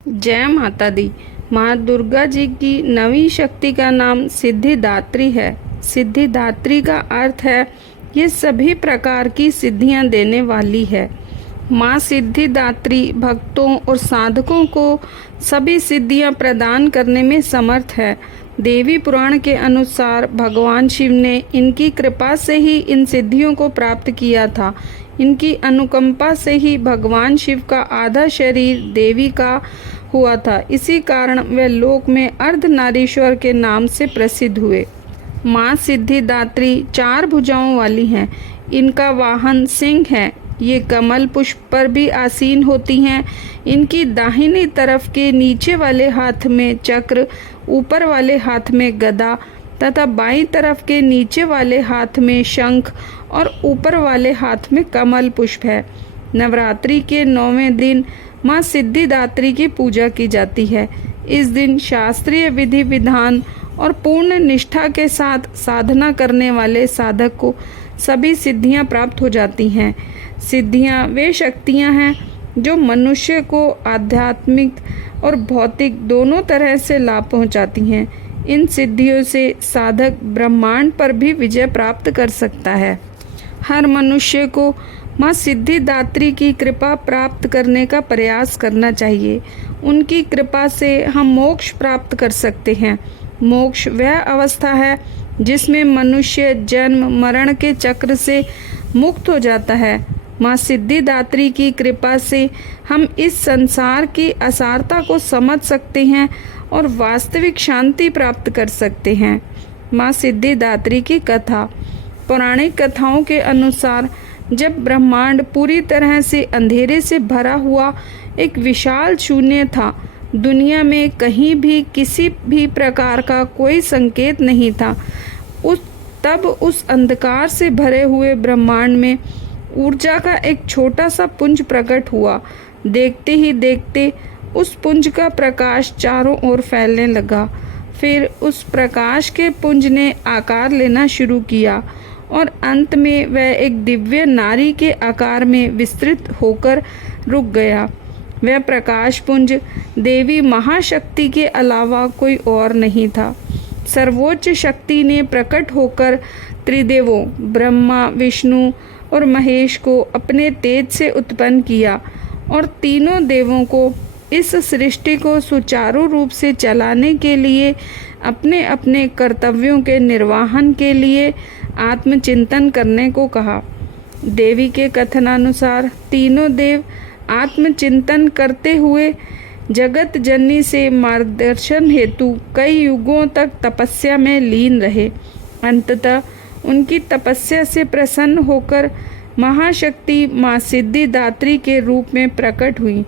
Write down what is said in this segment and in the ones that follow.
जय माता दी। माँ दुर्गा जी की नवी शक्ति का नाम सिद्धिदात्री है। सिद्धिदात्री का अर्थ है ये सभी प्रकार की सिद्धियां देने वाली है। माँ सिद्धिदात्री भक्तों और साधकों को सभी सिद्धियां प्रदान करने में समर्थ है। देवी पुराण के अनुसार भगवान शिव ने इनकी कृपा से ही इन सिद्धियों को प्राप्त किया था। इनकी अनुकंपा से ही भगवान शिव का आधा शरीर देवी का हुआ था। इसी कारण वे लोक में अर्धनारीश्वर के नाम से प्रसिद्ध हुए। माँ सिद्धिदात्री 4 भुजाओं वाली हैं। इनका वाहन सिंह है। ये कमल पुष्प पर भी आसीन होती हैं। इनकी दाहिनी तरफ के नीचे वाले हाथ में चक्र, ऊपर वाले हाथ में गदा तथा बाईं तरफ के नीचे वाले हाथ में शंख और ऊपर वाले हाथ में कमल पुष्प है। नवरात्रि के 9वें दिन माँ सिद्धिदात्री की पूजा की जाती है। इस दिन शास्त्रीय विधि विधान और पूर्ण निष्ठा के साथ साधना करने वाले साधक को सभी सिद्धियां प्राप्त हो जाती हैं। सिद्धियां वे शक्तियां हैं जो मनुष्य को आध्यात्मिक और भौतिक दोनों तरह से लाभ पहुंचाती हैं। इन सिद्धियों से साधक ब्रह्मांड पर भी विजय प्राप्त कर सकता है। हर मनुष्य को माँ सिद्धिदात्री की कृपा प्राप्त करने का प्रयास करना चाहिए। उनकी कृपा से हम मोक्ष प्राप्त कर सकते हैं। मोक्ष वह अवस्था है जिसमें मनुष्य जन्म मरण के चक्र से मुक्त हो जाता है। माँ सिद्धिदात्री की कृपा से हम इस संसार की असारता को समझ सकते हैं और वास्तविक शांति प्राप्त कर सकते हैं। माँ सिद्धिदात्री की कथा। पौराणिक कथाओं के अनुसार जब ब्रह्मांड पूरी तरह से अंधेरे से भरा हुआ एक विशाल शून्य था, दुनिया में कहीं भी किसी भी प्रकार का कोई संकेत नहीं था, तब उस अंधकार से भरे हुए ब्रह्मांड में ऊर्जा का एक छोटा सा पुंज प्रकट हुआ। देखते ही देखते उस पुंज का प्रकाश चारों ओर फैलने लगा। फिर उस प्रकाश के पुंज ने आकार लेना शुरू किया और अंत में वह एक दिव्य नारी के आकार में विस्तृत होकर रुक गया। वह प्रकाश पुंज देवी महाशक्ति के अलावा कोई और नहीं था। सर्वोच्च शक्ति ने प्रकट होकर त्रिदेवों ब्रह्मा, विष्णु और महेश को अपने तेज से उत्पन्न किया और तीनों देवों को इस सृष्टि को सुचारू रूप से चलाने के लिए अपने अपने कर्तव्यों के निर्वहन के लिए आत्मचिंतन करने को कहा। देवी के कथनानुसार तीनों देव आत्मचिंतन करते हुए जगत जननी से मार्गदर्शन हेतु कई युगों तक तपस्या में लीन रहे। अंततः उनकी तपस्या से प्रसन्न होकर महाशक्ति माँ सिद्धिदात्री के रूप में प्रकट हुई।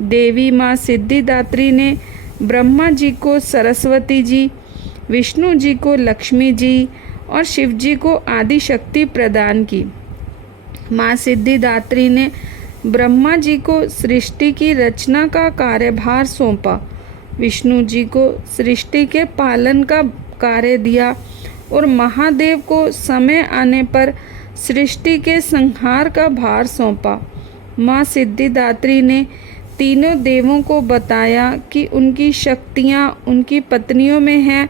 देवी माँ सिद्धिदात्री ने ब्रह्मा जी को सरस्वती जी, विष्णु जी को लक्ष्मी जी और शिव जी को आदि शक्ति प्रदान की। माँ सिद्धिदात्री ने ब्रह्मा जी को सृष्टि की रचना का कार्यभार सौंपा, विष्णु जी को सृष्टि के पालन का कार्य दिया और महादेव को समय आने पर सृष्टि के संहार का भार सौंपा। माँ सिद्धिदात्री ने तीनों देवों को बताया कि उनकी शक्तियाँ उनकी पत्नियों में हैं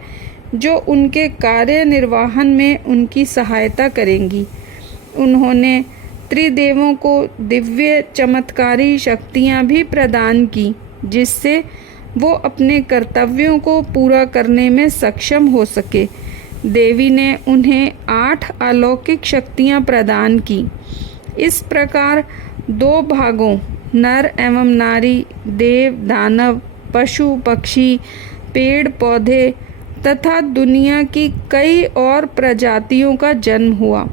जो उनके कार्य निर्वहन में उनकी सहायता करेंगी। उन्होंने त्रिदेवों को दिव्य चमत्कारी शक्तियाँ भी प्रदान की जिससे वो अपने कर्तव्यों को पूरा करने में सक्षम हो सके। देवी ने उन्हें 8 अलौकिक शक्तियाँ प्रदान की। इस प्रकार 2 भागों नर एवं नारी, देव दानव, पशु पक्षी, पेड़ पौधे तथा दुनिया की कई और प्रजातियों का जन्म हुआ।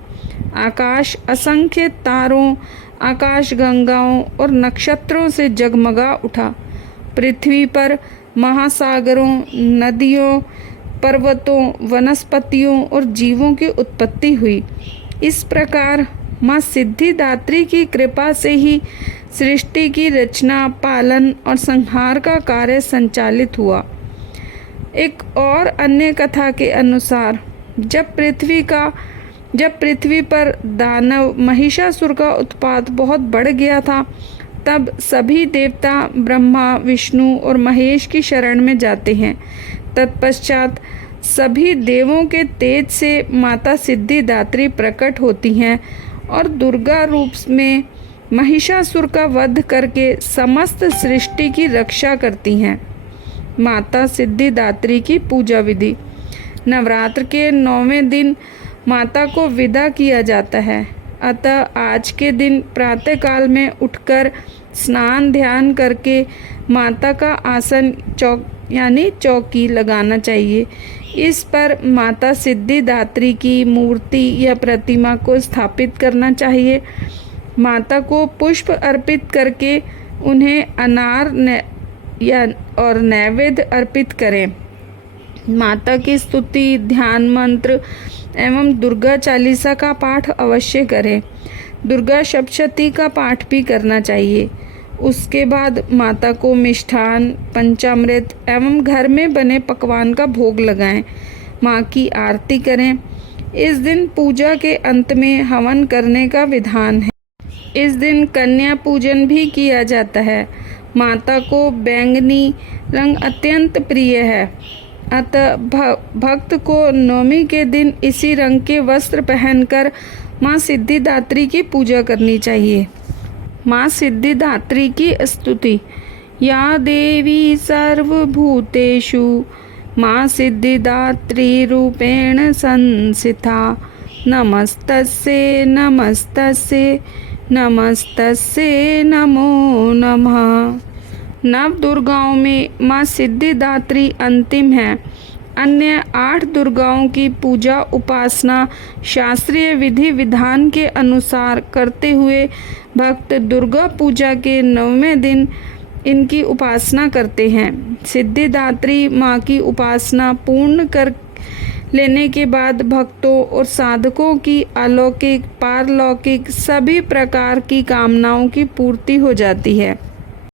आकाश असंख्य तारों, आकाश गंगाओं और नक्षत्रों से जगमगा उठा। पृथ्वी पर महासागरों, नदियों, पर्वतों, वनस्पतियों और जीवों की उत्पत्ति हुई। इस प्रकार माँ सिद्धिदात्री की कृपा से ही सृष्टि की रचना, पालन और संहार का कार्य संचालित हुआ। एक और अन्य कथा के अनुसार जब पृथ्वी पर दानव महिषासुर का उत्पात बहुत बढ़ गया था, तब सभी देवता ब्रह्मा, विष्णु और महेश की शरण में जाते हैं। तत्पश्चात सभी देवों के तेज से माता सिद्धिदात्री प्रकट होती हैं और दुर्गा रूप में महिषासुर का वध करके समस्त सृष्टि की रक्षा करती हैं। माता सिद्धिदात्री की पूजा विधि। नवरात्र के 9वें दिन माता को विदा किया जाता है, अतः आज के दिन प्रातःकाल में उठकर स्नान ध्यान करके माता का आसन चौकी लगाना चाहिए। इस पर माता सिद्धिदात्री की मूर्ति या प्रतिमा को स्थापित करना चाहिए। माता को पुष्प अर्पित करके उन्हें अनार और नैवेद्य अर्पित करें। माता की स्तुति, ध्यान मंत्र एवं दुर्गा चालीसा का पाठ अवश्य करें। दुर्गा सप्तशती का पाठ भी करना चाहिए। उसके बाद माता को मिष्ठान, पंचामृत एवं घर में बने पकवान का भोग लगाएं। माँ की आरती करें। इस दिन पूजा के अंत में हवन करने का विधान है। इस दिन कन्या पूजन भी किया जाता है। माता को बैंगनी रंग अत्यंत प्रिय है, अतः भक्त को नवमी के दिन इसी रंग के वस्त्र पहनकर माँ सिद्धिदात्री की पूजा करनी चाहिए। माँ सिद्धिदात्री की स्तुति। या देवी सर्वभूतेषु माँ सिद्धिदात्री रूपेण संस्थिता। नमस्तस्यै नमस्तस्यै नमस्तस्यै नमो नमः। नव दुर्गाओं में माँ सिद्धिदात्री अंतिम है। अन्य 8 दुर्गाओं की पूजा उपासना शास्त्रीय विधि विधान के अनुसार करते हुए भक्त दुर्गा पूजा के 9वें दिन इनकी उपासना करते हैं। सिद्धिदात्री माँ की उपासना पूर्ण कर लेने के बाद भक्तों और साधकों की अलौकिक, पारलौकिक सभी प्रकार की कामनाओं की पूर्ति हो जाती है।